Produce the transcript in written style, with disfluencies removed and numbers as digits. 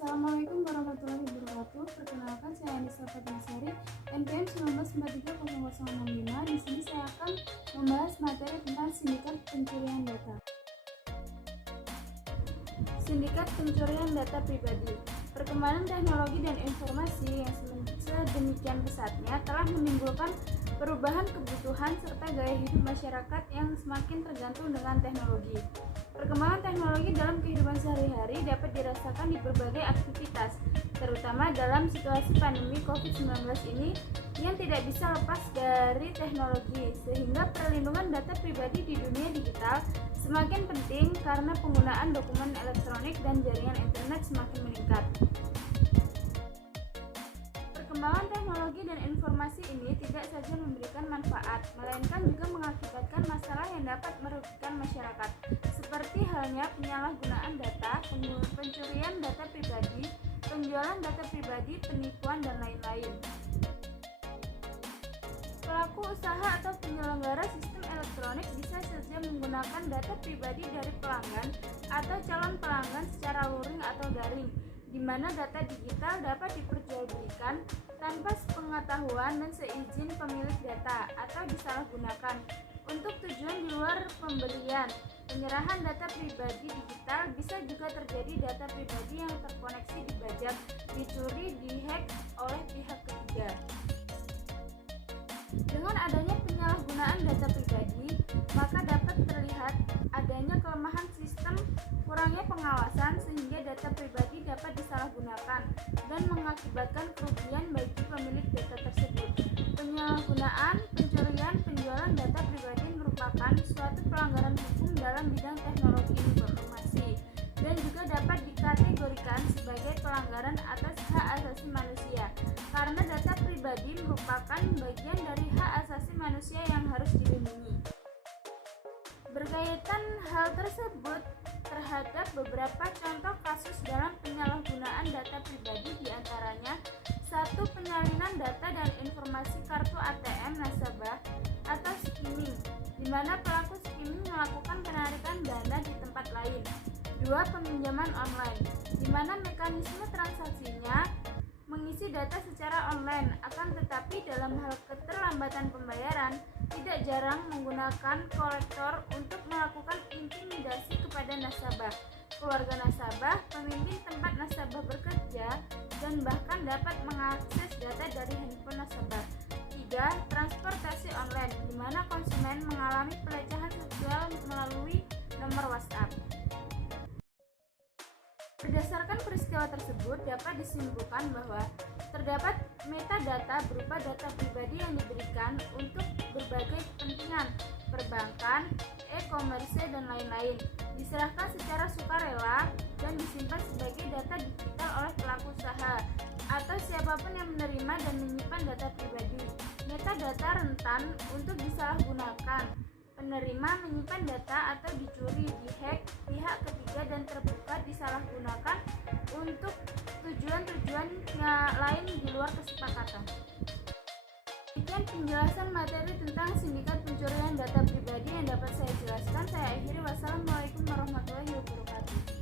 Assalamualaikum warahmatullahi wabarakatuh. Perkenalkan, saya Anissa Fatmasari, NPM 19430065. Di sini saya akan membahas materi tentang sindikat pencurian data. Sindikat pencurian data pribadi. Perkembangan teknologi dan informasi yang sedemikian pesatnya telah menimbulkan perubahan kebutuhan serta gaya hidup masyarakat yang semakin tergantung dengan teknologi. Perkembangan teknologi dalam kehidupan sehari-hari dapat dirasakan di berbagai aktivitas, terutama dalam situasi pandemi COVID-19 ini yang tidak bisa lepas dari teknologi, sehingga perlindungan data pribadi di dunia digital semakin penting karena penggunaan dokumen elektronik dan jaringan internet semakin meningkat. Perkembangan teknologi dan informasi ini tidak saja memberikan manfaat, melainkan juga mengakibatkan masalah yang dapat merugikan masyarakat, seperti halnya penyalahgunaan data, pencurian data pribadi, penjualan data pribadi, penipuan, dan lain-lain. Pelaku usaha atau penyelenggara sistem elektronik bisa saja menggunakan data pribadi dari pelanggan atau calon pelanggan secara luring atau daring, di mana data digital dapat diperjualbelikan tanpa sepengetahuan dan seizin pemilik data atau disalahgunakan untuk tujuan di luar pembelian. Penyerahan data pribadi digital bisa juga terjadi data pribadi yang terkoneksi dibajak, dicuri, dihack oleh pihak ketiga. Dengan adanya penyalahgunaan data pribadi, maka dapat terlihat adanya kelemahan sistem, kurangnya pengawasan sehingga data pribadi dapat disalahgunakan dan mengakibatkan kerugian bagi pemilik data tersebut. Penyalahgunaan, pencurian, penjualan data pribadi merupakan suatu pelanggaran hukum dalam bidang teknologi informasi dan juga dapat dikategorikan sebagai pelanggaran atas hak asasi manusia karena data pribadi merupakan bagian dari hak asasi manusia yang harus dilindungi. Berkaitan hal tersebut terhadap beberapa contoh kasus dalam penyalahgunaan data pribadi, diantaranya 1. Penyalinan data dan informasi kartu ATM nasabah atau skimming, di mana pelaku skimming melakukan penarikan dana di tempat lain. 2. Peminjaman online, di mana mekanisme transaksinya mengisi data secara online, akan tetapi dalam hal keterlambatan pembayaran tidak jarang menggunakan kolektor untuk melakukan intimidasi kepada nasabah, keluarga nasabah, pemimpin tempat nasabah bekerja, dan bahkan dapat mengakses data dari handphone nasabah. 3. Transportasi online, di mana konsumen mengalami pelecehan seksual melalui nomor WhatsApp. Berdasarkan peristiwa tersebut, dapat disimpulkan bahwa terdapat metadata berupa data pribadi yang diberikan untuk berbagai kepentingan, perbankan, e-commerce, dan lain-lain, diserahkan secara sukarela dan disimpan sebagai data digital oleh pelaku usaha atau siapapun yang menerima dan menyimpan data pribadi. Metadata rentan untuk disalahgunakan. Penerima menyimpan data atau dicuri, dihack pihak ketiga, dan terbuka disalahgunakan untuk tujuan-tujuan lain di luar kesepakatan. Demikian penjelasan materi tentang sindikat pencurian data pribadi yang dapat saya jelaskan. Saya akhiri. Wassalamualaikum warahmatullahi wabarakatuh.